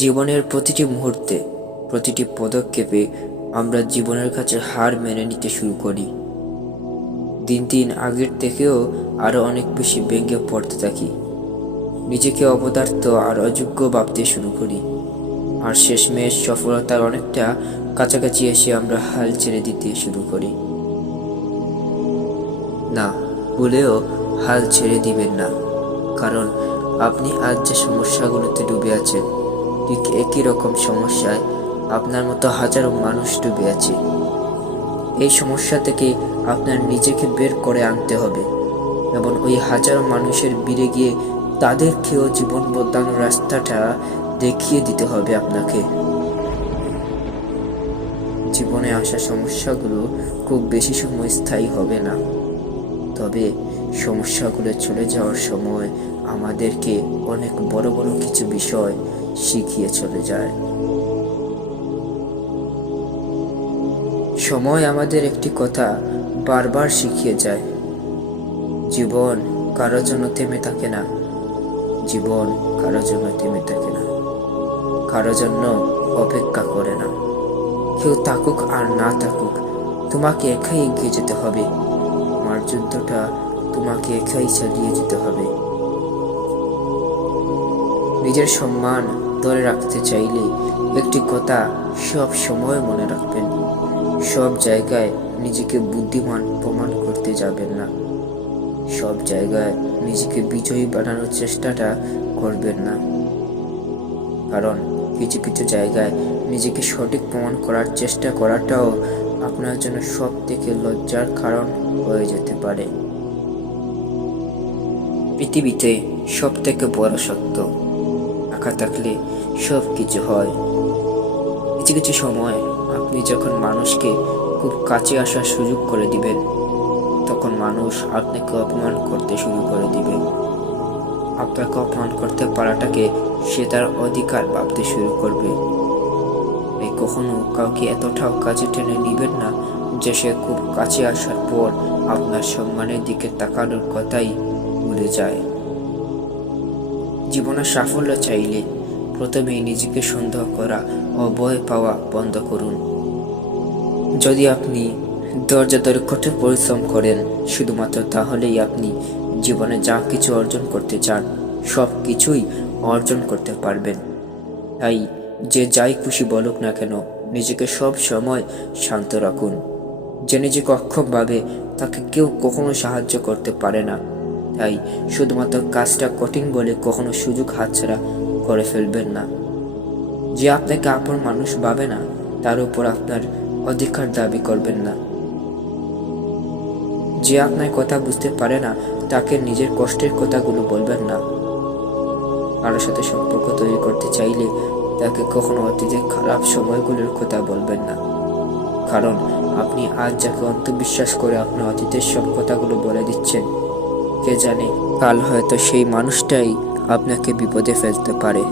জীবনের প্রতিটি মুহূর্তে, প্রতিটি পদক্ষেপে আমরা জীবনের কাছে হার মেনে নিতে শুরু করি। দিন দিন আগের থেকেও আরও অনেক বেশি ব্যঙ্গে পড়তে থাকি। নিজেকে অপদার্থ আর অযোগ্য ভাবতে শুরু করি। আর শেষমেশ সফলতার অনেকটা কাছাকাছি এসে আমরা হাল ছেড়ে দিতে শুরু করি। না, বলেও হাল ছেড়ে দিবেন না। কারণ আপনি আজ যে সমস্যাগুলোতে ডুবে আছেন ঠিক একই রকম সমস্যায় আপনার মতো হাজারো মানুষ ডুবে আছে। এই সমস্যা থেকে আপনার নিজেকে বের করে আনতে হবে এবং ওই হাজারো মানুষের বীরে গিয়ে তাদেরকেও জীবন বদলানোর রাস্তাটা দেখিয়ে দিতে হবে আপনাকে। জীবনে আসা সমস্যাগুলো খুব বেশি সময় স্থায়ী হবে না। তবে সমস্যাগুলো চলে যাওয়ার সময় আমাদেরকে অনেক বড় বড় কিছু বিষয় শিখিয়ে চলে যায়। সময় আমাদের একটি কথা বারবার শিখিয়ে যায়। জীবন কারোর জন্য থেমে থাকে না। জীবন কারও জন্য থেমে থাকে না। কারও জন্য অপেক্ষা করে না। কেউ থাকুক আর না থাকুক, তোমাকে একাই এগিয়ে যেতে হবে। আমার যুদ্ধটা তোমাকে একাই চালিয়ে যেতে হবে। নিজের সম্মান ধরে রাখতে চাইলে একটি কথা সব সময় মনে রাখবেন। সব জায়গায় নিজেকে বুদ্ধিমান প্রমাণ করতে যাবেন না। সব জায়গায় নিজেকে বিজয়ী বানানোর চেষ্টাটা করবেন না। কারণ কিছু কিছু জায়গায় নিজেকে সঠিক প্রমাণ করার চেষ্টা করাটাও আপনার জন্য সব থেকে লজ্জার কারণ হয়ে যেতে পারে। পৃথিবীতে সব থেকে বড় সত্য আঁকা থাকলে সব কিছু হয়। কিছু কিছু সময় আপনি যখন মানুষকে খুব কাছে আসার সুযোগ করে দিবেন, তখন মানুষ আপনাকে অপমান করতে শুরু করে দিবে। আপনাকে অপমান করতে পারাটাকে সে তার অধিকার ভাবতে শুরু করবে। এই কখনো কাউকে এতটাও কাজে টেনে নিবেন না যে সে খুব কাছে আসার পর আপনার সম্মানের দিকে তাকানোর কথাই ভুলে যায়। জীবনে সাফল্য চাইলে প্রথমেই নিজেকে সন্দেহ করা ও ভয় পাওয়া বন্ধ করুন। যদি আপনি ধৈর্য ধরে কঠোর পরিশ্রম করেন, শুধুমাত্র তাহলেই আপনি জীবনে যা কিছু অর্জন করতে চান, সব কিছুই অর্জন করতে পারবেন। তাই যে যাই খুশি বলুক না কেন, নিজেকে সব সময় শান্ত রাখুন। যে নিজেকে অক্ষম ভাবে তাকে কেউ কখনো সাহায্য করতে পারে না। তাই শুধুমাত্র কাজটা কঠিন বলে কখনো সুযোগ হাতছাড়া করে ফেলবেন না। যে আপনাকে আপন মানুষ ভাবে না, তার উপর আপনার অধিকার দাবি করবেন না। যে আপনার কথা বুঝতে পারে না, তাকে নিজের কষ্টের কথাগুলো বলবেন না। কারোর সাথে সম্পর্ক তৈরি করতে চাইলে তাকে কখনো অতীতের খারাপ সময়গুলোর কথা বলবেন না। কারণ আপনি আজ যাকে অন্তবিশ্বাস করে আপনার অতীতের সব কথাগুলো বলে দিচ্ছেন কে জানে কাল হয়তো সেই মানুষটাই আপনাকে বিপদে ফেলতে পারে।